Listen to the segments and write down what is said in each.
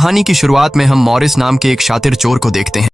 कहानी की शुरुआत में हम मॉरिस नाम के एक शातिर चोर को देखते हैं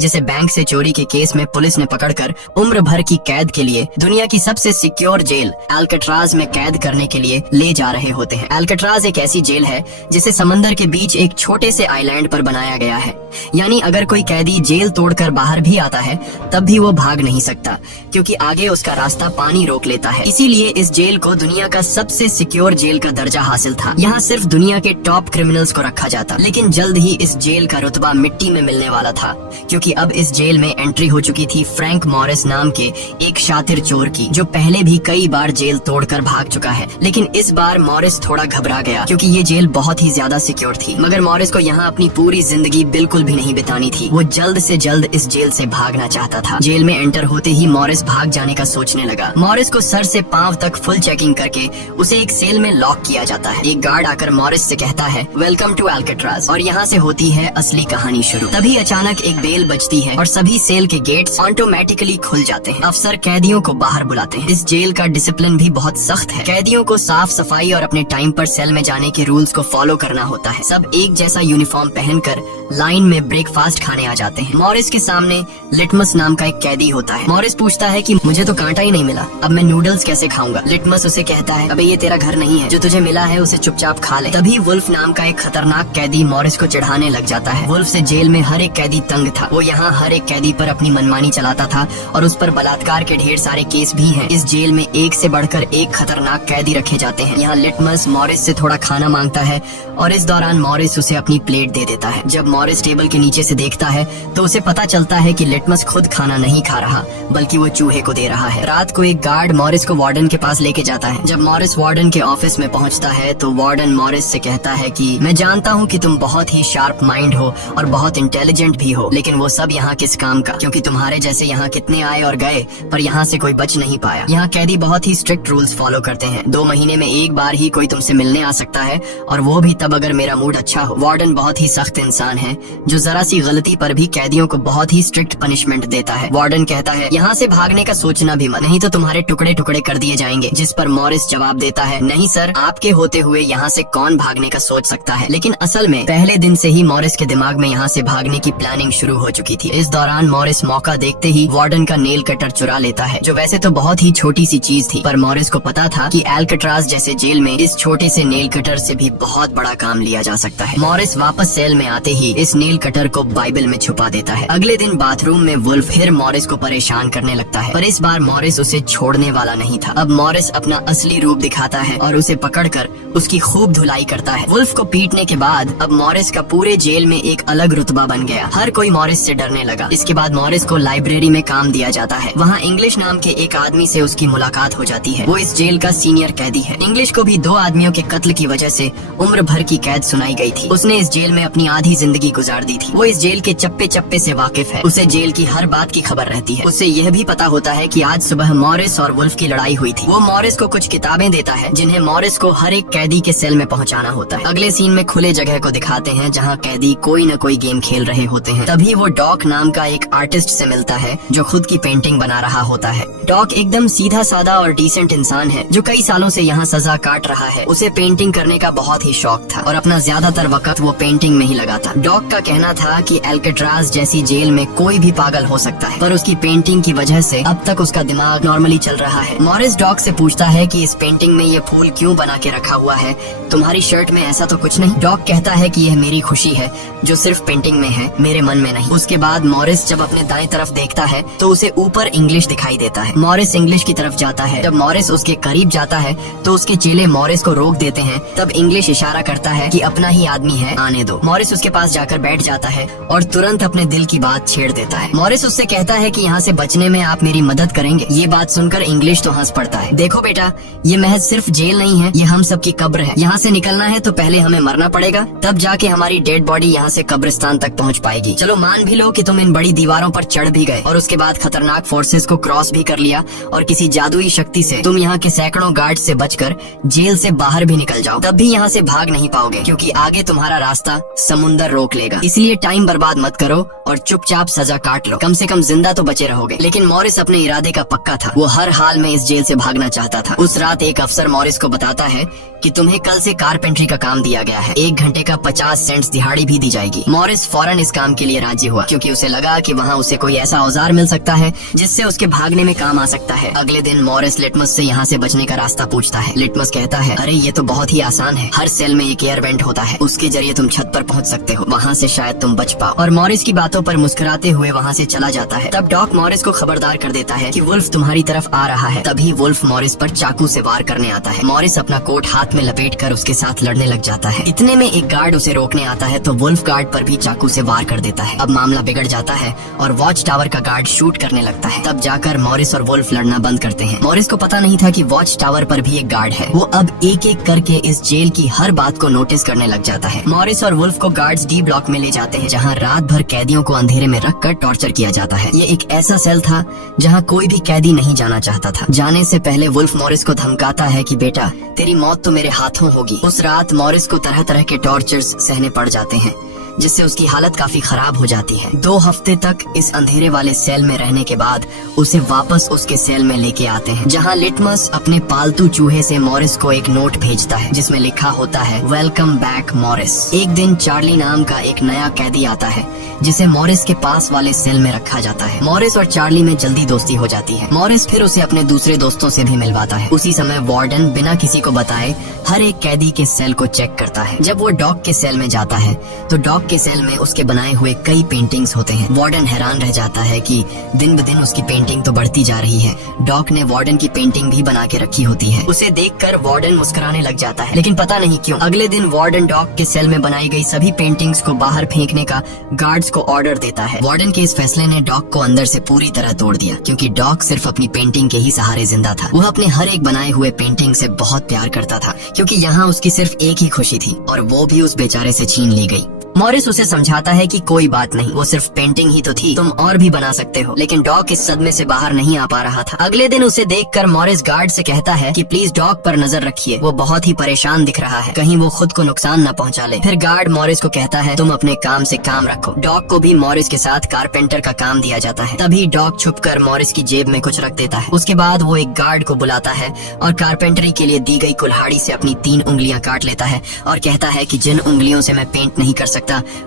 जिसे बैंक से चोरी के केस में पुलिस ने पकड़कर उम्र भर की कैद के लिए दुनिया की सबसे सिक्योर जेल अल्काट्राज में कैद करने के लिए ले जा रहे होते हैं। अल्काट्राज एक ऐसी जेल है जिसे समंदर के बीच एक छोटे से आइलैंड पर बनाया गया है, यानी अगर कोई कैदी जेल तोड़कर बाहर भी आता है तब भी वो भाग नहीं सकता, क्योंकि आगे उसका रास्ता पानी रोक लेता है। इसीलिए इस जेल को दुनिया का सबसे सिक्योर जेल का दर्जा हासिल था। यहाँ सिर्फ दुनिया के टॉप क्रिमिनल्स को रखा जाता, लेकिन जल्द ही इस जेल का रुतबा मिट्टी में मिलने वाला था, क्योंकि अब इस जेल में एंट्री हो चुकी थी फ्रैंक मॉरिस नाम के एक शातिर चोर की, जो पहले भी कई बार जेल तोड़कर भाग चुका है। लेकिन इस बार मॉरिस थोड़ा घबरा गया, क्योंकि ये जेल बहुत ही ज्यादा सिक्योर थी। मगर मॉरिस को यहाँ अपनी पूरी जिंदगी बिल्कुल भी नहीं बितानी थी। वो जल्द से जल्द इस जेल से भागना चाहता था। जेल में एंटर होते ही मॉरिस भाग जाने का सोचने लगा। मॉरिस को सर से पांव तक फुल चेकिंग करके उसे एक सेल में लॉक किया जाता है। एक गार्ड आकर मॉरिस से कहता है, वेलकम टू अल्काट्राज, और यहाँ से होती है असली कहानी शुरू। तभी अचानक एक बेल बजती है और सभी सेल के गेट्स ऑटोमेटिकली खुल जाते हैं। अफसर कैदियों को बाहर बुलाते हैं। इस जेल का डिसिप्लिन भी बहुत सख्त है। कैदियों को साफ सफाई और अपने टाइम पर सेल में जाने के रूल्स को फॉलो करना होता है। सब एक जैसा यूनिफॉर्म पहनकर लाइन में ब्रेकफास्ट खाने आ जाते हैं। मॉरिस के सामने लिटमस नाम का एक कैदी होता है। मॉरिस पूछता है कि मुझे तो कांटा ही नहीं मिला, अब मैं नूडल्स कैसे खाऊंगा। लिटमस उसे कहता है, अबे ये तेरा घर नहीं है, जो तुझे मिला है उसे चुपचाप खा ले। तभी वुल्फ नाम का एक खतरनाक कैदी मॉरिस को चिढ़ाने लग जाता है। वुल्फ से जेल में हर एक कैदी तंग था। वो यहाँ हर एक कैदी पर अपनी मनमानी चलाता था और उस पर बलात्कार के ढेर सारे केस भी हैं। इस जेल में एक से बढ़कर एक खतरनाक कैदी रखे जाते हैं। यहाँ लिटमस मॉरिस से थोड़ा खाना मांगता है और इस दौरान मॉरिस उसे अपनी प्लेट दे देता है। जब मॉरिस टेबल के नीचे से देखता है तो उसे पता चलता है कि लिटमस खुद खाना नहीं खा रहा, बल्कि वो चूहे को दे रहा है। रात को एक गार्ड मॉरिस को वार्डन के पास लेके जाता है। जब मॉरिस वार्डन के ऑफिस में पहुंचता है तो वार्डन मॉरिस से कहता है कि मैं जानता हूँ कि तुम बहुत ही शार्प माइंड हो और बहुत इंटेलिजेंट भी हो, लेकिन वो सब यहाँ किस काम का, क्योंकि तुम्हारे जैसे यहाँ कितने आए और गए पर यहाँ से कोई बच नहीं पाया। यहाँ कैदी बहुत ही स्ट्रिक्ट रूल्स फॉलो करते हैं। 2 महीने में एक बार ही कोई तुमसे मिलने आ सकता है, और वो भी तब अगर मेरा मूड अच्छा हो। वार्डन बहुत ही सख्त इंसान है, जो जरा सी गलती पर भी कैदियों को बहुत ही स्ट्रिक्ट पनिशमेंट देता है। वार्डन कहता है, यहाँ से भागने का सोचना भी मत, नहीं तो तुम्हारे टुकड़े टुकड़े कर दिए जाएंगे। जिस पर मॉरिस जवाब देता है, नहीं सर, आपके होते हुए यहाँ से कौन भागने का सोच सकता है। लेकिन असल में पहले दिन से ही मॉरिस के दिमाग में यहाँ से भागने की प्लानिंग शुरू हो चुकी थी। इस दौरान मॉरिस मौका देखते ही वार्डन का नेल कटर चुरा लेता है, जो वैसे तो बहुत ही छोटी सी चीज थी, पर मॉरिस को पता था कि अल्काट्राज जैसे जेल में इस छोटे से नेल कटर से भी बहुत बड़ा काम लिया जा सकता है। मॉरिस वापस सेल में आते ही इस नेल कटर को बाइबल में छुपा देता है। अगले दिन बाथरूम में वुल्फ फिर मॉरिस को परेशान करने लगता है, पर इस बार मॉरिस उसे छोड़ने वाला नहीं था। अब मॉरिस अपना असली रूप दिखाता है और उसे पकड़कर उसकी खूब धुलाई करता है। वुल्फ को पीटने के बाद अब मॉरिस का पूरे जेल में एक अलग रुतबा बन गया। हर कोई मॉरिस से डरने लगा। इसके बाद मॉरिस को लाइब्रेरी में काम दिया जाता है। वहाँ इंग्लिश नाम के एक आदमी से उसकी मुलाकात हो जाती है। वो इस जेल का सीनियर कैदी है। इंग्लिश को भी 2 आदमियों के कत्ल की वजह से उम्र भर की कैद सुनाई गई थी। उसने इस जेल में अपनी आधी जिंदगी गुजार दी थी। वो इस जेल के चप्पे चप्पे से वाकिफ है। उसे जेल की हर बात की खबर रहती है। उसे यह भी पता होता है कि आज सुबह मॉरिस और वुल्फ की लड़ाई हुई थी। वो मॉरिस को कुछ किताबें देता है, जिन्हें मॉरिस को हर एक कैदी के सेल में पहुंचाना होता है। अगले सीन में खुले जगह को दिखाते हैं, जहाँ कैदी कोई न कोई गेम खेल रहे होते हैं। तभी वो डॉक नाम का एक आर्टिस्ट से मिलता है, जो खुद की पेंटिंग बना रहा होता है। डॉक एकदम सीधा साधा और डिसेंट इंसान है, जो कई सालों से यहाँ सजा काट रहा है। उसे पेंटिंग करने का बहुत ही शौक था और अपना ज्यादातर वक्त वो पेंटिंग में ही लगाता। डॉक का कहना था कि अल्काट्राज जैसी जेल में कोई भी पागल हो सकता है, पर उसकी पेंटिंग की वजह से अब तक उसका दिमाग नॉर्मली चल रहा है। मॉरिस डॉक से पूछता है कि इस पेंटिंग में ये फूल क्यों बना के रखा हुआ है, तुम्हारी शर्ट में ऐसा तो कुछ नहीं। डॉक कहता है कि यह मेरी खुशी है, जो सिर्फ पेंटिंग में है, मेरे मन में नहीं। उसके बाद मॉरिस जब अपने दाएं तरफ देखता है तो उसे ऊपर इंग्लिश दिखाई देता है। मॉरिस इंग्लिश की तरफ जाता है। जब मॉरिस उसके करीब जाता है तो उसके चेले मॉरिस को रोक देते हैं। तब इंग्लिश इशारा करता है कि अपना ही आदमी है, आने दो। मॉरिस उसके पास जाकर बैठ जाता है और तुरंत अपने दिल की बात छेड़ देता है। मॉरिस उससे कहता है कि यहाँ से बचने में आप मेरी मदद करेंगे। ये बात सुनकर इंग्लिश तो हंस पड़ता है। देखो बेटा, ये महज सिर्फ जेल नहीं है, ये हम सबकी कब्र है। यहाँ से निकलना है तो पहले हमें मरना पड़ेगा, तब जाके हमारी डेड बॉडी यहाँ से कब्रिस्तान तक पहुँच पाएगी। चलो चलो मान भी लो कि तुम इन बड़ी दीवारों पर चढ़ भी गए और उसके बाद खतरनाक फोर्सेस को क्रॉस भी कर लिया और किसी जादुई शक्ति से तुम यहाँ के सैकड़ों गार्ड से बचकर जेल से बाहर भी निकल जाओ, तब भी यहाँ से भाग नहीं पाओगे क्योंकि आगे तुम्हारा रास्ता समुंदर रोक लेगा। इसलिए टाइम बर्बाद मत करो और चुपचाप सजा काट लो, कम से कम जिंदा तो बचे रहोगे। लेकिन मॉरिस अपने इरादे का पक्का था, वो हर हाल में इस जेल से भागना चाहता था। उस रात एक अफसर मॉरिस को बताता है कि तुम्हें कल से कारपेंट्री का काम दिया गया है, 1 घंटे का 50 सेंट्स दिहाड़ी भी दी जाएगी। मॉरिस फौरन इस काम के लिए राजी हुआ क्योंकि उसे लगा कि वहाँ उसे कोई ऐसा औजार मिल सकता है जिससे उसके भागने में काम आ सकता है। अगले दिन मॉरिस लिटमस से यहाँ से बचने का रास्ता पूछता है। लिटमस कहता है, अरे ये तो बहुत ही आसान है, हर सेल में एक एयर वेंट होता है, उसके जरिए तुम छत पर पहुँच सकते हो, वहाँ से शायद तुम बच पाओ। और मॉरिस की बातों पर मुस्कुराते हुए वहाँ से चला जाता है। तब डॉक मॉरिस को खबरदार कर देता है कि वुल्फ तुम्हारी तरफ आ रहा है। तभी वुल्फ मॉरिस पर चाकू से वार करने आता है। मॉरिस अपना कोट हाथ में लपेटकर उसके साथ लड़ने लग जाता है। इतने में एक गार्ड उसे रोकने आता है तो वुल्फ गार्ड पर भी चाकू से वार कर देता है। अब मामला बिगड़ जाता है और वॉच टावर का गार्ड शूट करने लगता है। तब जाकर मॉरिस और वुल्फ लड़ना बंद करते हैं। मॉरिस को पता नहीं था कि वॉच टावर पर भी एक गार्ड है। वो अब एक एक करके इस जेल की हर बात को नोटिस करने लग जाता है। मॉरिस और वुल्फ को गार्ड्स डी ब्लॉक में ले जाते हैं जहाँ रात भर कैदियों को अंधेरे में रखकर टॉर्चर किया जाता है। ये एक ऐसा सेल था जहाँ कोई भी कैदी नहीं जाना चाहता था। जाने से पहले वुल्फ मॉरिस को धमकाता है कि बेटा तेरी मौत तो मेरे हाथों होगी। उस रात मॉरिस को तरह तरह के टॉर्चर्स सहने पड़ जाते हैं जिससे उसकी हालत काफी खराब हो जाती है। 2 हफ्ते तक इस अंधेरे वाले सेल में रहने के बाद उसे वापस उसके सेल में लेके आते हैं जहां लिटमस अपने पालतू चूहे से मॉरिस को एक नोट भेजता है जिसमें लिखा होता है, वेलकम बैक मॉरिस। एक दिन चार्ली नाम का एक नया कैदी आता है जिसे मॉरिस के पास वाले सेल में रखा जाता है। मॉरिस और चार्ली में जल्दी दोस्ती हो जाती है। मॉरिस फिर उसे अपने दूसरे दोस्तों से भी मिलवाता है। उसी समय वार्डन बिना किसी को बताए हर एक कैदी के सेल को चेक करता है। जब वो डॉग के सेल में जाता है तो डॉग के सेल में उसके बनाए हुए कई पेंटिंग्स होते हैं। वार्डन हैरान रह जाता है कि दिन ब दिन उसकी पेंटिंग तो बढ़ती जा रही है। डॉग ने वार्डन की पेंटिंग भी बना के रखी होती है। उसे देखकर वार्डन मुस्कुराने लग जाता है, लेकिन पता नहीं क्यों अगले दिन वार्डन डॉग के सेल में बनाई गई सभी पेंटिंग्स को बाहर फेंकने का गार्ड्स को ऑर्डर देता है। वार्डन के इस फैसले ने डॉग को अंदर से पूरी तरह तोड़ दिया क्योंकि डॉग सिर्फ अपनी पेंटिंग के ही सहारे जिंदा था। वह अपने हर एक बनाए हुए पेंटिंग से बहुत प्यार करता था क्योंकि यहाँ उसकी सिर्फ एक ही खुशी थी और वो भी उस बेचारे से छीन ली गई। मॉरिस उसे समझाता है कि कोई बात नहीं, वो सिर्फ पेंटिंग ही तो थी, तुम और भी बना सकते हो। लेकिन डॉग इस सदमे से बाहर नहीं आ पा रहा था। अगले दिन उसे देखकर मॉरिस गार्ड से कहता है कि प्लीज डॉग पर नजर रखिए, वो बहुत ही परेशान दिख रहा है, कहीं वो खुद को नुकसान न पहुंचा ले। फिर गार्ड मॉरिस को कहता है तुम अपने काम से काम रखो। डॉग को भी मॉरिस के साथ कारपेंटर का काम दिया जाता है। तभी डॉग छुपकर मॉरिस की जेब में कुछ रख देता है। उसके बाद वो एक गार्ड को बुलाता है और कारपेंटरी के लिए दी गई कुल्हाड़ी से अपनी 3 उंगलियां काट लेता है और कहता है कि जिन उंगलियों से मैं पेंट नहीं कर सकता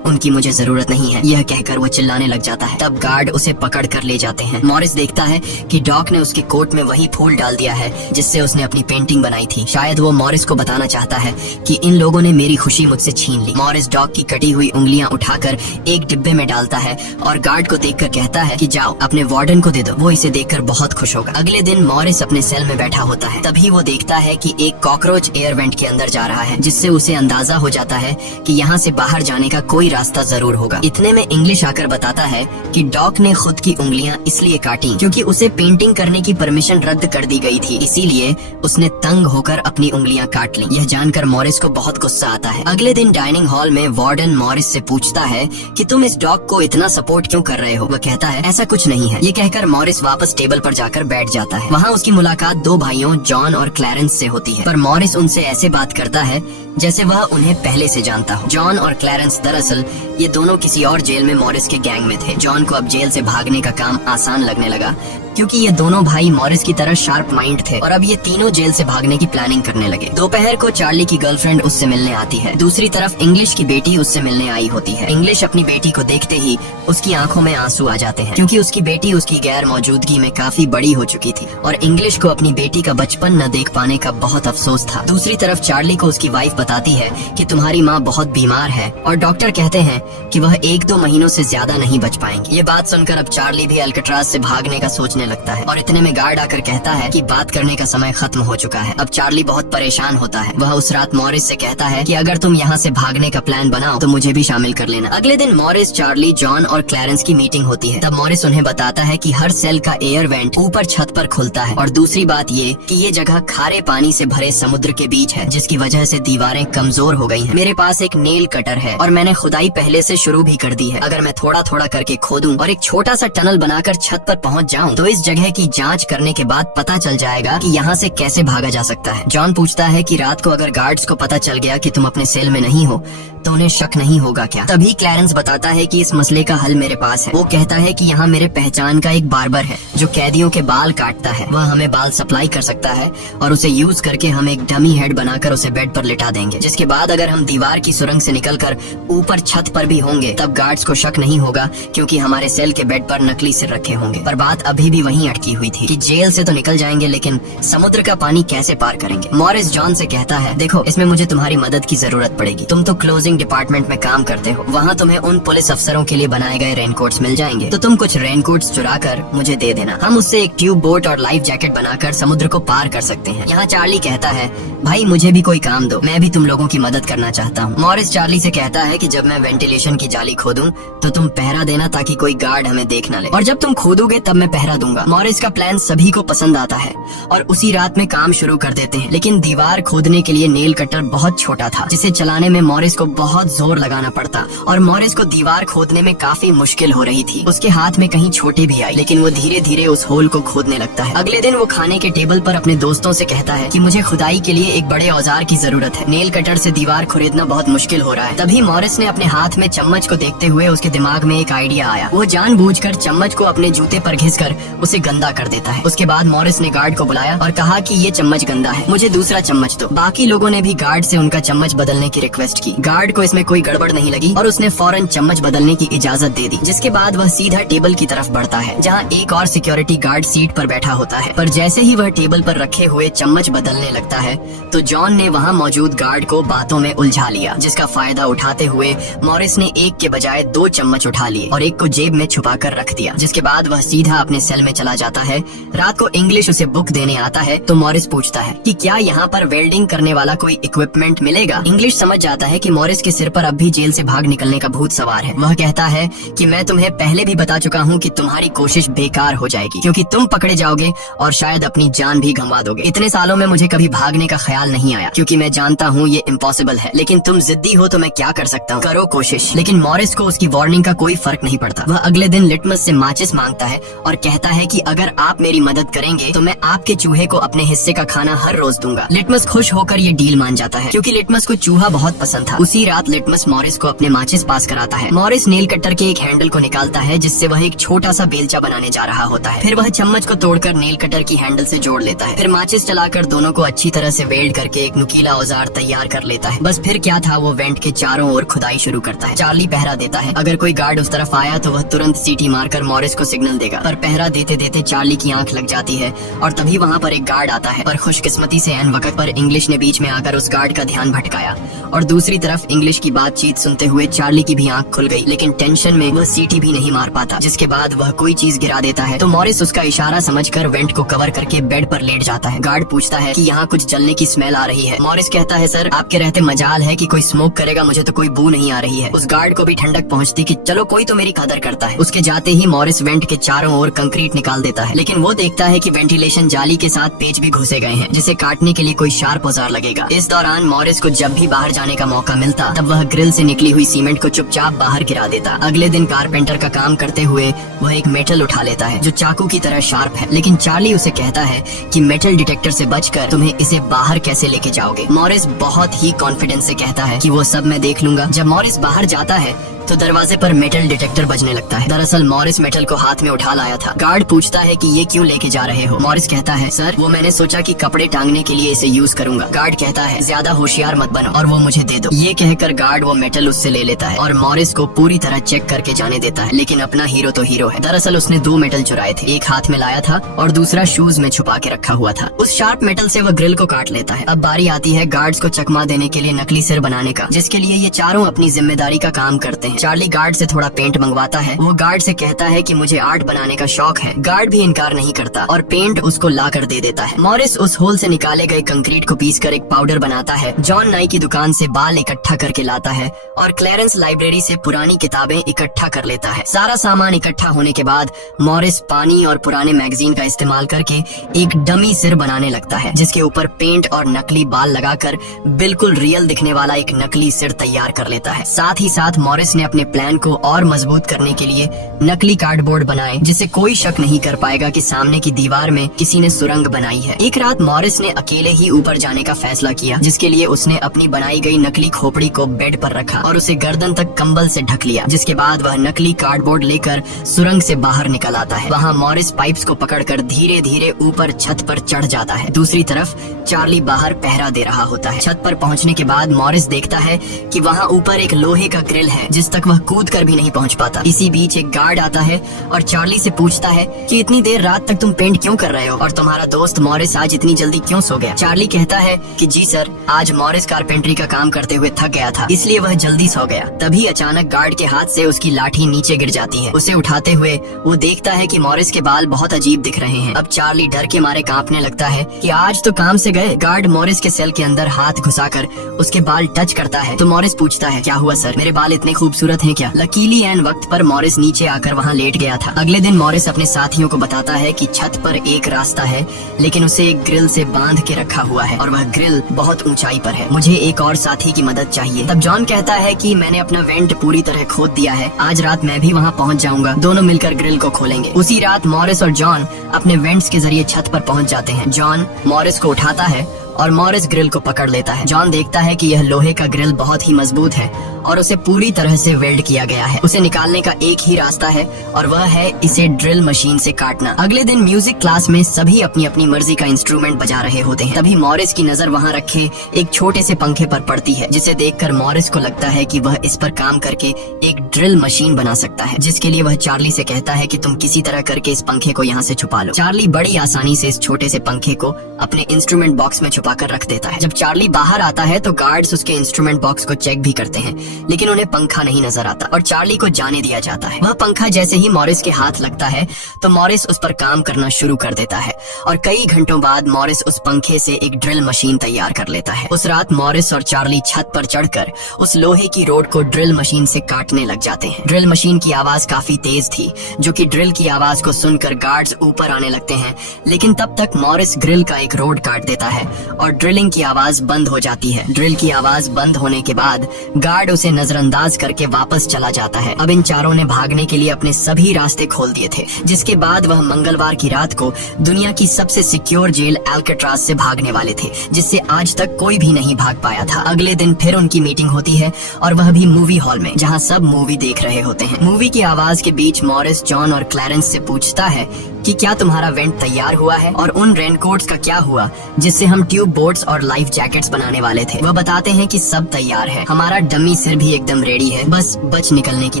उनकी मुझे जरूरत नहीं है। यह कहकर वो चिल्लाने लग जाता है। तब गार्ड उसे पकड़ कर ले जाते हैं। मॉरिस देखता है कि डॉग ने उसके कोट में वही फूल डाल दिया है जिससे उसने अपनी पेंटिंग बनाई थी। शायद वो मॉरिस को बताना चाहता है कि इन लोगों ने मेरी खुशी मुझसे छीन ली। मॉरिस डॉग की कटी हुई उंगलियां उठाकर एक डिब्बे में डालता है और गार्ड को देखकर कहता है कि जाओ अपने वार्डन को दे दो, वो इसे देखकर बहुत खुश होगा। अगले दिन मॉरिस अपने सेल में बैठा होता है। तभी वो देखता है कि एक कॉकरोच एयर वेंट के अंदर जा रहा है जिससे उसे अंदाजा हो जाता है कि यहाँ से बाहर जाने का कोई रास्ता जरूर होगा। इतने में इंग्लिश आकर बताता है कि डॉग ने खुद की उंगलियां इसलिए काटी क्योंकि उसे पेंटिंग करने की परमिशन रद्द कर दी गई थी, इसीलिए उसने तंग होकर अपनी उंगलियां काट ली। यह जानकर मॉरिस को बहुत गुस्सा आता है। अगले दिन डाइनिंग हॉल में वार्डन मॉरिस से पूछता है कि तुम इस डॉग को इतना सपोर्ट क्यों कर रहे हो। वह कहता है ऐसा कुछ नहीं है। ये कहकर मॉरिस वापस टेबल पर जाकर बैठ जाता है। वहाँ उसकी मुलाकात 2 भाइयों जॉन और क्लैरेंस से होती है, पर मॉरिस उनसे ऐसे बात करता है जैसे वह उन्हें पहले से जानता हो। जॉन और क्लैरेंस दरअसल ये दोनों किसी और जेल में मॉरिस के गैंग में थे। जॉन को अब जेल से भागने का काम आसान लगने लगा क्योंकि ये दोनों भाई मॉरिस की तरह शार्प माइंड थे और अब ये तीनों जेल से भागने की प्लानिंग करने लगे। दोपहर को चार्ली की गर्लफ्रेंड उससे मिलने आती है। दूसरी तरफ इंग्लिश की बेटी उससे मिलने आई होती है। इंग्लिश अपनी बेटी को देखते ही उसकी आंखों में आंसू आ जाते हैं क्योंकि उसकी बेटी उसकी गैर मौजूदगी में काफी बड़ी हो चुकी थी और इंग्लिश को अपनी बेटी का बचपन न देख पाने का बहुत अफसोस था। दूसरी तरफ चार्ली को उसकी वाइफ बताती है कि तुम्हारी माँ बहुत बीमार है और डॉक्टर कहते हैं कि वह 1-2 महीनों से ज्यादा नहीं बच पाएंगे। ये बात सुनकर अब चार्ली भी अल्कट्राज से भागने का सोचने सोचने लगता है और इतने में गार्ड आकर कहता है कि बात करने का समय खत्म हो चुका है। अब चार्ली बहुत परेशान होता है। वह उस रात मॉरिस से कहता है कि अगर तुम यहाँ से भागने का प्लान बनाओ तो मुझे भी शामिल कर लेना। अगले दिन मॉरिस, चार्ली, जॉन और क्लैरेंस की मीटिंग होती है। तब मॉरिस उन्हें बताता है कि हर सेल का एयर वेंट ऊपर छत पर खुलता है और दूसरी बात ये कि ये जगह खारे पानी से भरे समुद्र के बीच है, जिसकी वजह से दीवारें कमजोर हो गई हैं। मेरे पास एक नेल कटर है और मैंने खुदाई पहले से शुरू भी कर दी है। अगर मैं थोड़ा थोड़ा करके खोदूं और एक छोटा सा टनल बनाकर छत पर पहुंच जाऊं तो इस जगह की जांच करने के बाद पता चल जाएगा कि यहाँ से कैसे भागा जा सकता है। जॉन पूछता है कि रात को अगर गार्ड्स को पता चल गया कि तुम अपने सेल में नहीं हो तो उन्हें शक नहीं होगा क्या? तभी क्लैरेंस बताता है कि इस मसले का हल मेरे पास है। वो कहता है कि यहाँ मेरे पहचान का एक बार्बर है जो कैदियों के बाल काटता है। वह हमें बाल सप्लाई कर सकता है और उसे यूज करके हम एक डमी हेड बनाकर उसे बेड पर लिटा देंगे, जिसके बाद अगर हम दीवार की सुरंग से निकलकर ऊपर छत पर भी होंगे तब गार्ड्स को शक नहीं होगा, क्योंकि हमारे सेल के बेड पर नकली सिर रखे होंगे। पर बात अभी भी वहीं अटकी हुई थी कि जेल से तो निकल जाएंगे लेकिन समुद्र का पानी कैसे पार करेंगे? मॉरिस जॉन से कहता है, देखो इसमें मुझे तुम्हारी मदद की जरूरत पड़ेगी। तुम तो क्लोजिंग डिपार्टमेंट में काम करते हो, वहाँ तुम्हें उन पुलिस अफसरों के लिए बनाए गए रेनकोट्स मिल जाएंगे, तो तुम कुछ रेनकोट्स चुरा कर मुझे दे देना। हम उससे एक ट्यूब बोट और लाइफ जैकेट बनाकर समुद्र को पार कर सकते हैं। यहाँ चार्ली कहता है, भाई मुझे भी कोई काम दो, मैं भी तुम लोगों की मदद करना चाहता हूँ। मॉरिस चार्ली से कहता है कि जब मैं वेंटिलेशन की जाली खोदूं तो तुम पहरा देना ताकि कोई गार्ड हमें देख न ले, और जब तुम खोदोगे तब मैं पहरा दूंगा। मॉरिस का प्लान सभी को पसंद आता है और उसी रात में काम शुरू कर देते हैं। लेकिन दीवार खोदने के लिए नेल कटर बहुत छोटा था, जिसे चलाने में मॉरिस को बहुत जोर लगाना पड़ता और मॉरिस को दीवार खोदने में काफी मुश्किल हो रही थी। उसके हाथ में कहीं छोटे भी आई, लेकिन वो धीरे धीरे उस होल को खोदने लगता है। अगले दिन वो खाने के टेबल पर अपने दोस्तों से कहता है कि मुझे खुदाई के लिए एक बड़े औजार की जरूरत है। नेल कटर से दीवार खुरेदना बहुत मुश्किल हो रहा है। तभी मॉरिस ने अपने हाथ में चम्मच को देखते हुए उसके दिमाग में एक आइडिया आया। वो जानबूझकर चम्मच को अपने जूते पर घिसकर उसे गंदा कर देता है। उसके बाद मॉरिस ने गार्ड को बुलाया और कहा कि ये चम्मच गंदा है, मुझे दूसरा चम्मच दो। बाकी लोगों ने भी गार्ड से उनका चम्मच बदलने की रिक्वेस्ट की। गार्ड को इसमें कोई गड़बड़ नहीं लगी और उसने फौरन चम्मच बदलने की इजाजत दे दी, जिसके बाद वह सीधा टेबल की तरफ बढ़ता है जहाँ एक और सिक्योरिटी गार्ड सीट पर बैठा होता है। पर जैसे ही वह टेबल पर रखे हुए चम्मच बदलने लगता है तो जॉन ने वहाँ मौजूद गार्ड को बातों में उलझा लिया, जिसका फायदा उठाते हुए मॉरिस ने एक के बजाय 2 चम्मच उठा लिए और एक को जेब में छुपा कर रख दिया, जिसके बाद वह सीधा अपने सेल में चला जाता है। रात को इंग्लिश उसे बुक देने आता है तो मॉरिस पूछता है कि क्या यहाँ पर वेल्डिंग करने वाला कोई इक्विपमेंट मिलेगा? इंग्लिश समझ जाता है कि मॉरिस के सिर पर अब भी जेल से भाग निकलने का भूत सवार है। वह कहता है कि मैं तुम्हें पहले भी बता चुका हूँ कि तुम्हारी कोशिश बेकार हो जाएगी, क्योंकि तुम पकड़े जाओगे और शायद अपनी जान भी गंवा दोगे। इतने सालों में मुझे कभी भागने का ख्याल नहीं आया, क्योंकि मैं जानता हूँ ये इम्पॉसिबल है, लेकिन तुम जिद्दी हो तो मैं क्या कर सकता हूँ, करो कोशिश। लेकिन मॉरिस को उसकी वार्निंग का कोई फर्क नहीं पड़ता। वह अगले दिन लिटमस से माचिस मांगता है और कहता है कि अगर आप मेरी मदद करेंगे तो मैं आपके चूहे को अपने हिस्से का खाना हर रोज दूंगा। लिटमस खुश होकर ये डील मान जाता है, क्योंकि लिटमस को चूहा बहुत पसंद था। उसी रात लिटमस मॉरिस को अपने माचिस पास कराता है। मॉरिस नेल कटर के एक हैंडल को निकालता है जिससे वह एक छोटा सा बेलचा बनाने जा रहा होता है। फिर वह चम्मच को तोड़कर नेल कटर की हैंडल से जोड़ लेता है। फिर माचिस चलाकर दोनों को अच्छी तरह से वेल्ड करके एक नुकीला औजार तैयार कर लेता है। बस फिर क्या था, वो वेंट के चारों ओर खुदाई शुरू करता है। चार्ली पहरा देता है। अगर कोई गार्ड उस तरफ आया तो वह तुरंत सीटी मारकर मॉरिस को सिग्नल देगा। पर पहरा देते देते चार्ली की आंख लग जाती है और तभी वहाँ पर एक गार्ड आता है। पर खुशकिस्मती से ऐन वक्त पर इंग्लिश ने बीच में आकर उस गार्ड का ध्यान भटकाया और दूसरी तरफ इंग्लिश की बातचीत सुनते हुए चार्ली की भी आंख खुल गई, लेकिन टेंशन में वह सीटी भी नहीं मार पाता। जिसके बाद वह कोई चीज गिरा देता है तो मॉरिस उसका इशारा समझकर वेंट को कवर करके बेड पर लेट जाता है। गार्ड पूछता है कि यहाँ कुछ जलने की स्मेल आ रही है। मॉरिस कहता है, सर आपके रहते मजाल है कि कोई स्मोक करेगा, मुझे तो कोई बू नहीं आ रही है। उस गार्ड को भी ठंडक पहुँचती कि चलो कोई तो मेरी कदर करता है। उसके जाते ही मॉरिस वेंट के चारों ओर कंक्रीट निकाल देता है, लेकिन वो देखता है कि वेंटिलेशन जाली के साथ पेच भी घुसे गए हैं, जिसे काटने के लिए कोई शार्प औजार लगेगा। इस दौरान मॉरिस को जब भी बाहर जाने का मौका मिलता तब वह ग्रिल से निकली हुई सीमेंट को चुपचाप बाहर गिरा देता। अगले दिन कारपेंटर का काम करते हुए वह एक मेटल उठा लेता है जो चाकू की तरह शार्प है, लेकिन चार्ली उसे कहता है कि मेटल डिटेक्टर से बचकर तुम्हें इसे बाहर कैसे लेके जाओगे। मॉरिस बहुत ही कॉन्फिडेंस से कहता है कि वो सब मैं देख लूंगा। जब मॉरिस बाहर जाता है तो दरवाजे पर मेटल डिटेक्टर बजने लगता है। दरअसल मॉरिस मेटल को हाथ में उठा लाया था। गार्ड पूछता है कि ये क्यों लेके जा रहे हो? मॉरिस कहता है, सर वो मैंने सोचा कि कपड़े टांगने के लिए इसे यूज करूंगा। गार्ड कहता है, ज्यादा होशियार मत बनो और वो मुझे दे दो। ये कहकर गार्ड वो मेटल उससे ले लेता है और मॉरिस को पूरी तरह चेक करके जाने देता है। लेकिन अपना हीरो तो हीरो है। दरअसल उसने 2 मेटल चुराए थे, एक हाथ में लाया था और दूसरा शूज में छुपा के रखा हुआ था। उस शार्प मेटल से वह ग्रिल को काट लेता है। अब बारी आती है गार्ड्स को चकमा देने के लिए नकली सिर बनाने का, जिसके लिए ये चारों अपनी जिम्मेदारी का काम करते हैं। हैं। चार्ली गार्ड से थोड़ा पेंट मंगवाता है। वो गार्ड से कहता है कि मुझे आर्ट बनाने का शौक है। गार्ड भी इनकार नहीं करता और पेंट उसको ला कर दे देता है। मॉरिस उस होल से निकाले गए कंक्रीट को पीसकर एक पाउडर बनाता है। जॉन नाई की दुकान से बाल इकट्ठा करके लाता है और क्लैरेंस लाइब्रेरी से पुरानी किताबें इकट्ठा कर लेता है। सारा सामान इकट्ठा होने के बाद मॉरिस पानी और पुराने मैगजीन का इस्तेमाल करके एक डमी सिर बनाने लगता है, जिसके ऊपर पेंट और नकली बाल लगाकर बिल्कुल रियल दिखने वाला एक नकली सिर तैयार कर लेता है। साथ ही साथ मॉरिस ने अपने प्लान को और मजबूत करने के लिए नकली कार्डबोर्ड बनाए, जिससे कोई शक नहीं कर पाएगा कि सामने की दीवार में किसी ने सुरंग बनाई है। एक रात मॉरिस ने अकेले ही ऊपर जाने का फैसला किया, जिसके लिए उसने अपनी बनाई गई नकली खोपड़ी को बेड पर रखा और उसे गर्दन तक कंबल से ढक लिया। जिसके बाद वह नकली कार्डबोर्ड लेकर सुरंग से बाहर निकल आता है। वहाँ मॉरिस पाइप्स को पकड़कर धीरे धीरे ऊपर छत पर चढ़ जाता है। दूसरी तरफ चार्ली बाहर पहरा दे रहा होता है। छत पर पहुँचने के बाद मॉरिस देखता है कि वहाँ ऊपर एक लोहे का ग्रिल है, जिस तक वह कूद कर भी नहीं पहुँच पाता। इसी बीच एक गार्ड आता है और चार्ली से पूछता है कि इतनी देर रात तक तुम पेंट क्यों कर रहे हो और तुम्हारा दोस्त मॉरिस आज इतनी जल्दी क्यों सो गया। चार्ली कहता है कि जी सर, आज मॉरिस कारपेंटरी का काम करते हुए थक गया था, इसलिए वह जल्दी सो गया। तभी अचानक गार्ड के हाथ से उसकी लाठी नीचे गिर जाती है। उसे उठाते हुए वो देखता है कि मॉरिस के बाल बहुत अजीब दिख रहे हैं। अब चार्ली डर के मारे कांपने लगता है कि आज तो काम से गए। गार्ड मॉरिस के सेल के अंदर हाथ घुसाकर उसके बाल टच करता है तो मॉरिस पूछता है, क्या हुआ सर, मेरे बाल इतने खूबसूरत हैं क्या। लकीली एन वक्त पर मॉरिस नीचे आकर वहाँ लेट गया था। अगले दिन मॉरिस अपने साथियों को बताता है कि छत पर एक रास्ता है, लेकिन उसे एक ग्रिल से बांध के रखा हुआ है और वह ग्रिल बहुत ऊंचाई पर है। मुझे एक और साथी की मदद चाहिए। तब जॉन कहता है कि मैंने अपना वेंट पूरी तरह खोद दिया है, आज रात मैं भी वहाँ पहुँच जाऊंगा, दोनों मिलकर ग्रिल को खोलेंगे। उसी रात मॉरिस और जॉन अपने वेंट्स के जरिए छत पर पहुँच जाते हैं। जॉन मॉरिस को उठाता है और मॉरिस ग्रिल को पकड़ लेता है। जॉन देखता है कि यह लोहे का ग्रिल बहुत ही मजबूत है और उसे पूरी तरह से वेल्ड किया गया है। उसे निकालने का एक ही रास्ता है और वह है इसे ड्रिल मशीन से काटना। अगले दिन म्यूजिक क्लास में सभी अपनी अपनी मर्जी का इंस्ट्रूमेंट बजा रहे होते हैं। तभी मॉरिस की नजर वहाँ रखे एक छोटे से पंखे पर पड़ती है, जिसे देखकर मॉरिस को लगता है कि वह इस पर काम करके एक ड्रिल मशीन बना सकता है, जिसके लिए वह चार्ली से कहता है कि तुम किसी तरह करके इस पंखे को यहाँ से छुपा लो। चार्ली बड़ी आसानी से इस छोटे से पंखे को अपने इंस्ट्रूमेंट बॉक्स में छुपाकर रख देता है। जब चार्ली बाहर आता है तो गार्ड्स उसके इंस्ट्रूमेंट बॉक्स को चेक भी करते हैं, लेकिन उन्हें पंखा नहीं नजर आता और चार्ली को जाने दिया जाता है। वह पंखा जैसे ही मॉरिस के हाथ लगता है तो मॉरिस उस पर काम करना शुरू कर देता है और कई घंटों बाद मॉरिस उस पंखे से एक ड्रिल मशीन तैयार कर लेता है। उस रात मॉरिस और चार्ली छत पर चढ़कर उस लोहे की रोड को ड्रिल मशीन से काटने लग जाते हैं। ड्रिल मशीन की आवाज काफी तेज थी, जो कि ड्रिल की आवाज को सुनकर गार्ड्स ऊपर आने लगते हैं, लेकिन तब तक मॉरिस ग्रिल का एक रोड काट देता है और ड्रिलिंग की आवाज बंद हो जाती है। ड्रिल की आवाज बंद होने के बाद गार्ड उसे नजरअंदाज करके वापस चला जाता है। अब इन चारों ने भागने के लिए अपने सभी रास्ते खोल दिए थे, जिसके बाद वह मंगलवार की रात को दुनिया की सबसे सिक्योर जेल एल्केट्राज से भागने वाले थे, जिससे आज तक कोई भी नहीं भाग पाया था। अगले दिन फिर उनकी मीटिंग होती है और वह भी मूवी हॉल में, जहाँ सब मूवी देख रहे होते हैं। मूवी की आवाज के बीच मॉरिस जॉन और क्लैरेंस से पूछता है कि क्या तुम्हारा वेंट तैयार हुआ है और उन रेनकोट्स का क्या हुआ जिससे हम ट्यूब बोट्स और लाइफ जैकेट्स बनाने वाले थे। वह बताते हैं कि सब तैयार है, हमारा डमी सिर भी एकदम रेडी है, बस बच निकलने की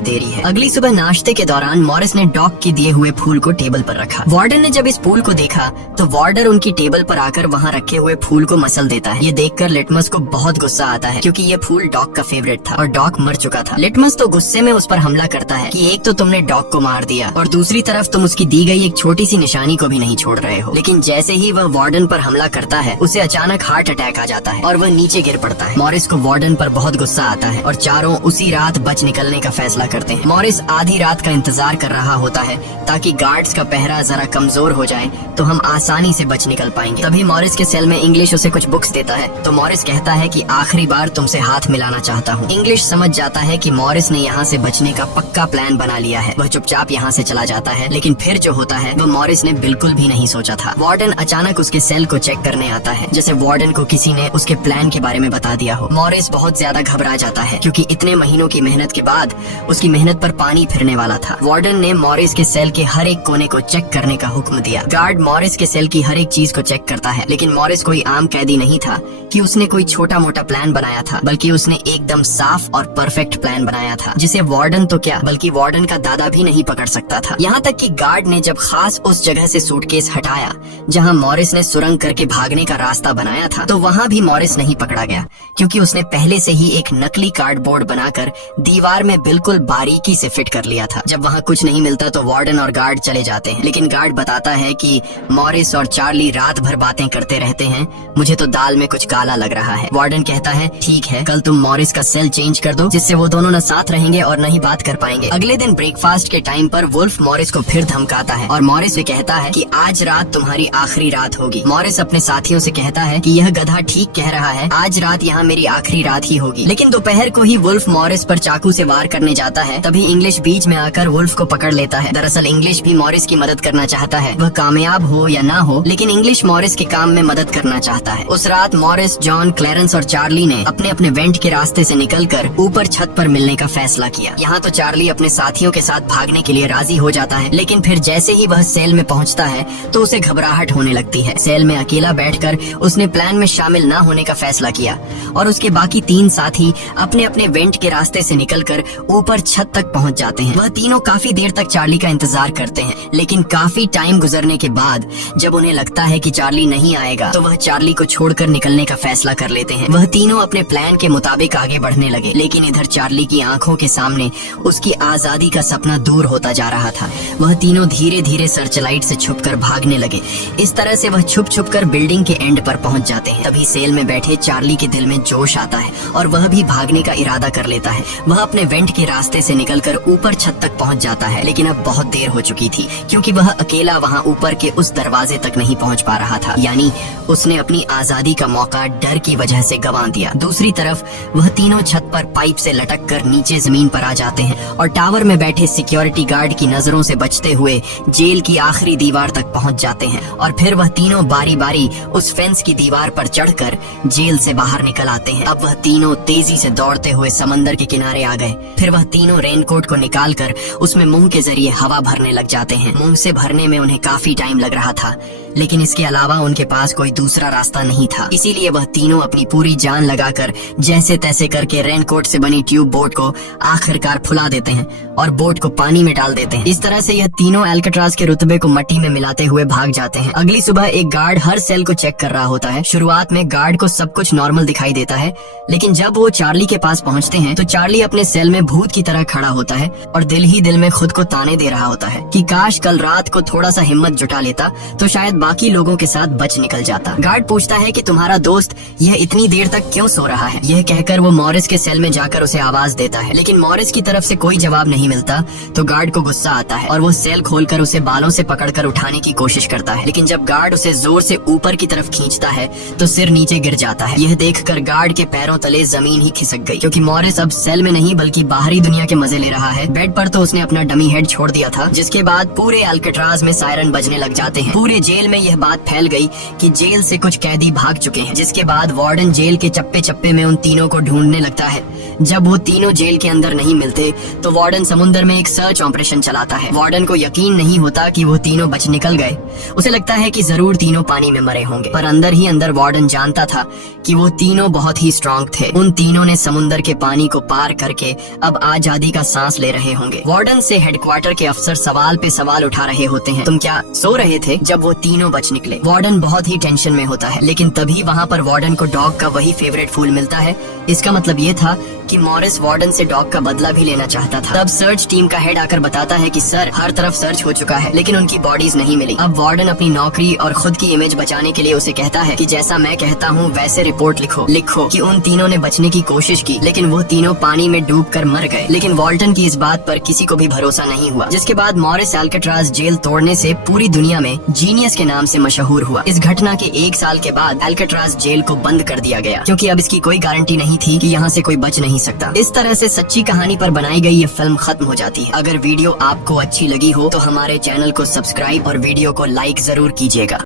देरी है। अगली सुबह नाश्ते के दौरान मॉरिस ने डॉग के दिए हुए फूल को टेबल पर रखा। वार्डन ने जब इस फूल को देखा तो वार्डर उनकी टेबल पर आकर वहाँ रखे हुए फूल को मसल देता है। ये देखकर लिटमस को बहुत गुस्सा आता है, क्योंकि ये फूल डॉग का फेवरेट था और डॉग मर चुका था। लिटमस तो गुस्से में उस पर हमला करता है कि एक तो तुमने डॉग को मार दिया और दूसरी तरफ तुम उसकी दी गई एक छोटी सी निशानी को भी नहीं छोड़ रहे हो। लेकिन जैसे ही वह वार्डन पर हमला करता है, उसे अचानक हार्ट अटैक आ जाता है और वह नीचे गिर पड़ता है। मॉरिस को वार्डन पर बहुत गुस्सा आता है और चारों उसी रात बच निकलने का फैसला करते हैं। मॉरिस आधी रात का इंतजार कर रहा होता है ताकि गार्ड्स का पहरा जरा कमजोर हो जाए तो हम आसानी से बच निकल पाएंगे। तभी मॉरिस के सेल में इंग्लिश उसे कुछ बुक्स देता है तो मॉरिस कहता है कि आखिरी बार तुमसे हाथ मिलाना चाहता हूँ। इंग्लिश समझ जाता है कि मॉरिस ने यहाँ से बचने का पक्का प्लान बना लिया है। वह चुपचाप यहाँ से चला जाता है, लेकिन फिर जो होता है वह मॉरिस ने बिल्कुल भी नहीं सोचा था। वार्डन अचानक उसके सेल को चेक करने आता है, जैसे वार्डन को किसी ने उसके प्लान के बारे में बता दिया हो। मॉरिस बहुत ज्यादा घबरा जाता है, क्योंकि इतने महीनों की मेहनत के बाद उसकी मेहनत पर पानी फिरने वाला था। वार्डन ने मॉरिस के सेल के हर एक कोने को चेक करने का हुक्म दिया। गार्ड मॉरिस के सेल की हर एक चीज को चेक करता है, लेकिन मॉरिस कोई आम कैदी नहीं था कि उसने कोई छोटा मोटा प्लान बनाया था, बल्कि उसने एकदम साफ और परफेक्ट प्लान बनाया था, जिसे वार्डन तो क्या बल्कि वार्डन का दादा भी नहीं पकड़ सकता था। यहाँ तक कि गार्ड ने जब खास एल्काट्राज उस जगह से सूटकेस हटाया जहां मॉरिस ने सुरंग करके भागने का रास्ता बनाया था, तो वहां भी मॉरिस नहीं पकड़ा गया, क्योंकि उसने पहले से ही एक नकली कार्डबोर्ड बनाकर दीवार में बिल्कुल बारीकी से फिट कर लिया था। जब वहां कुछ नहीं मिलता तो वार्डन और गार्ड चले जाते हैं, लेकिन गार्ड बताता है कि मॉरिस और चार्ली रात भर बातें करते रहते हैं, मुझे तो दाल में कुछ काला लग रहा है। वार्डन कहता है ठीक है, कल तुम मॉरिस का सेल चेंज कर दो, जिससे वो दोनों न साथ रहेंगे और न ही बात कर पाएंगे। अगले दिन ब्रेकफास्ट के टाइम पर वुल्फ मॉरिस को फिर धमकाता है और मॉरिस से कहता है कि आज रात तुम्हारी आखिरी रात होगी। मॉरिस अपने साथियों से कहता है कि यह गधा ठीक कह रहा है, आज रात यहाँ मेरी आखिरी रात ही होगी। लेकिन दोपहर को ही वुल्फ मॉरिस पर चाकू से वार करने जाता है, तभी इंग्लिश बीच में आकर वुल्फ को पकड़ लेता है। दरअसल इंग्लिश भी मॉरिस की मदद करना चाहता है, वह कामयाब हो या ना हो, लेकिन इंग्लिश मॉरिस के काम में मदद करना चाहता है। उस रात मॉरिस, जॉन, क्लैरेंस और चार्ली ने अपने अपने वेंट के रास्ते से निकलकर ऊपर छत पर मिलने का फैसला किया। यहाँ तो चार्ली अपने साथियों के साथ भागने के लिए राजी हो जाता है, लेकिन फिर जैसे ही वह सेल में पहुँचता है तो उसे घबराहट होने लगती है। सेल में अकेला बैठकर उसने प्लान में शामिल न होने का फैसला किया और उसके बाकी 3 साथी अपने अपने वेंट के रास्ते से निकलकर ऊपर छत तक पहुंच जाते हैं। वह तीनों काफी देर तक चार्ली का इंतजार करते हैं, लेकिन काफी टाइम गुजरने के बाद जब उन्हें लगता है कि चार्ली नहीं आएगा तो वह चार्ली को छोड़कर निकलने का फैसला कर लेते हैं। वह तीनों अपने प्लान के मुताबिक आगे बढ़ने लगे, लेकिन इधर चार्ली की आंखों के सामने उसकी आजादी का सपना दूर होता जा रहा था। वह तीनों धीरे धीरे सर्चलाइट से छुपकर भागने लगे। इस तरह से वह छुप छुप कर बिल्डिंग के एंड पर पहुंच जाते हैं। तभी सेल में बैठे चार्ली के दिल में जोश आता है और वह भी भागने का इरादा कर लेता है। वह अपने वेंट के रास्ते से निकलकर ऊपर छत तक पहुंच जाता है, लेकिन अब बहुत देर हो चुकी थी, क्योंकि वह अकेला वहां ऊपर के उस दरवाजे तक नहीं पहुंच पा रहा था। यानी उसने अपनी आजादी का मौका डर की वजह से गंवा दिया। दूसरी तरफ वह तीनों छत पर पाइप से लटक कर नीचे जमीन पर आ जाते हैं और टावर में बैठे सिक्योरिटी गार्ड की नजरों से बचते हुए जेल की आखिरी दीवार तक पहुंच जाते हैं। और फिर वह तीनों बारी बारी उस फेंस की दीवार पर चढ़कर जेल से बाहर निकल आते हैं। अब वह तीनों तेजी से दौड़ते हुए समंदर के किनारे आ गए। फिर वह तीनों रेनकोट को निकालकर उसमें मुंह के जरिए हवा भरने लग जाते हैं। मुंह से भरने में उन्हें काफी टाइम लग रहा था, लेकिन इसके अलावा उनके पास कोई दूसरा रास्ता नहीं था। इसीलिए वह तीनों अपनी पूरी जान लगाकर जैसे तैसे करके रेनकोट से बनी ट्यूब बोट को आखिरकार फुला देते हैं और बोट को पानी में डाल देते हैं। इस तरह से यह तीनों एल्काट्राज के रुतबे को मट्टी में मिलाते हुए भाग जाते हैं। अगली सुबह एक गार्ड हर सेल को चेक कर रहा होता है। शुरुआत में गार्ड को सब कुछ नॉर्मल दिखाई देता है, लेकिन जब वो चार्ली के पास पहुंचते हैं तो चार्ली अपने सेल में भूत की तरह खड़ा होता है और दिल ही दिल में खुद को ताने दे रहा होता है कि काश कल रात को थोड़ा सा हिम्मत जुटा लेता तो शायद बाकी लोगों के साथ बच निकल जाता। गार्ड पूछता है कि तुम्हारा दोस्त यह इतनी देर तक क्यों सो रहा है। यह कहकर वो मॉरिस के सेल में जाकर उसे आवाज देता है, लेकिन मॉरिस की तरफ से कोई जवाब नहीं मिलता तो गार्ड को गुस्सा आता है और वो सेल खोलकर उसे बालों से पकड़कर उठाने की कोशिश करता है। लेकिन जब गार्ड उसे जोर से ऊपर की तरफ खींचता है तो सिर नीचे गिर जाता है। यह देखकर गार्ड के पैरों तले जमीन ही खिसक गई, क्योंकि मॉरिस अब सेल में नहीं बल्कि बाहरी दुनिया के मजे ले रहा है। बेड पर तो उसने अपना डमी हेड छोड़ दिया था, जिसके बाद पूरे एल्काट्राज में सायरन बजने लग जाते हैं। पूरे जेल में यह बात फैल गई कि जेल से कुछ कैदी भाग चुके हैं, जिसके बाद वार्डन जेल के चप्पे चप्पे में उन तीनों को ढूंढने लगता है। जब वो तीनों जेल के अंदर नहीं मिलते तो वार्डन समुद्र में एक सर्च ऑपरेशन चलाता है। वार्डन को यकीन नहीं होता कि वो तीनों बच निकल गए। उसे लगता है कि जरूर तीनों पानी में मरे होंगे, पर अंदर ही अंदर वार्डन जानता था कि वो तीनों बहुत ही स्ट्रांग थे। उन तीनों ने समुद्र के पानी को पार करके अब आजादी का सांस ले रहे होंगे। वार्डन से हेडक्वार्टर के अफसर सवाल पे सवाल उठा रहे होते हैं, तुम क्या सो रहे थे जब वो तीनों बच निकले। वार्डन बहुत ही टेंशन में होता है, लेकिन तभी वहाँ पर वार्डन को डॉग का वही फेवरेट फूल मिलता है। इसका मतलब ये था कि मॉरिस वार्डन से डॉग का बदला भी लेना चाहता था। तब सर्च टीम का हेड आकर बताता है कि सर, हर तरफ सर्च हो चुका है, लेकिन उनकी बॉडीज नहीं मिली। अब वार्डन अपनी नौकरी और खुद की इमेज बचाने के लिए उसे कहता है कि जैसा मैं कहता हूँ वैसे रिपोर्ट लिखो कि उन तीनों ने बचने की कोशिश की, लेकिन वो तीनों पानी में डूबकर मर गए। लेकिन वॉल्टन की इस बात पर किसी को भी भरोसा नहीं हुआ, जिसके बाद मॉरिस एल्काट्राज जेल तोड़ने से पूरी दुनिया में जीनियस के नाम से मशहूर हुआ। इस घटना के 1 साल के बाद एल्काट्राज जेल को बंद कर दिया गया, क्योंकि अब इसकी कोई गारंटी नहीं थी कि यहाँ से कोई बच नहीं सकता। इस तरह से सच्ची कहानी पर बनाई गई ये फिल्म खत्म हो जाती है। अगर वीडियो आपको अच्छी लगी हो तो हमारे चैनल को सब्सक्राइब और वीडियो को लाइक जरूर कीजिएगा।